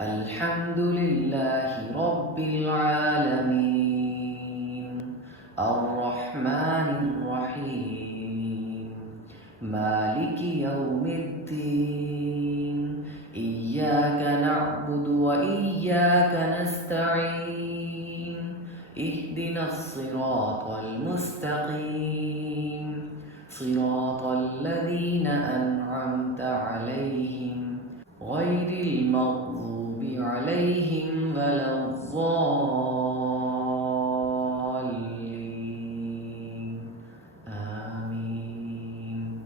الحمد لله رب العالمين الرحمن الرحيم مالك يوم الدين إياك نعبد وإياك نستعين اهدنا الصراط المستقيم صراط الذين أنعمت عليهم غير المغضوب عليهم ولا الضالين آمين.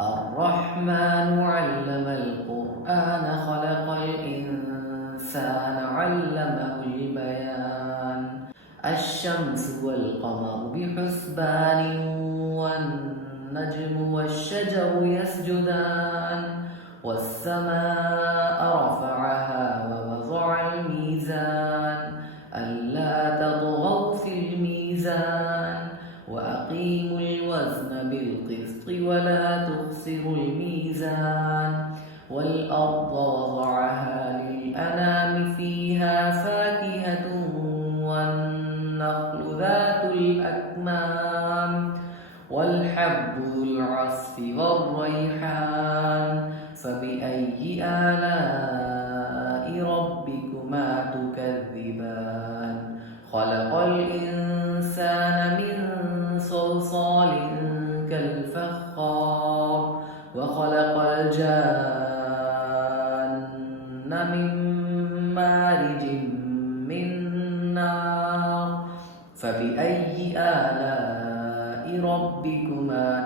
الرحمن علم القرآن خلق الإنسان علمه البيان الشمس والقمر بحسبان والنجم والشجر يسجدان والسماء رفعها ووضع الميزان ألا تطغوا في الميزان وأقيموا الوزن بالقسط ولا تخسروا الميزان والأرض وضعها للأنام فيها فاكهة والنخل ذات الأكمام والحب ذو العصف والريحان فبأي آلاء ربكما تكذبان خلق الإنسان من صلصال كالفخار وخلق الجان من مارج من نار فبأي آلاء ربكما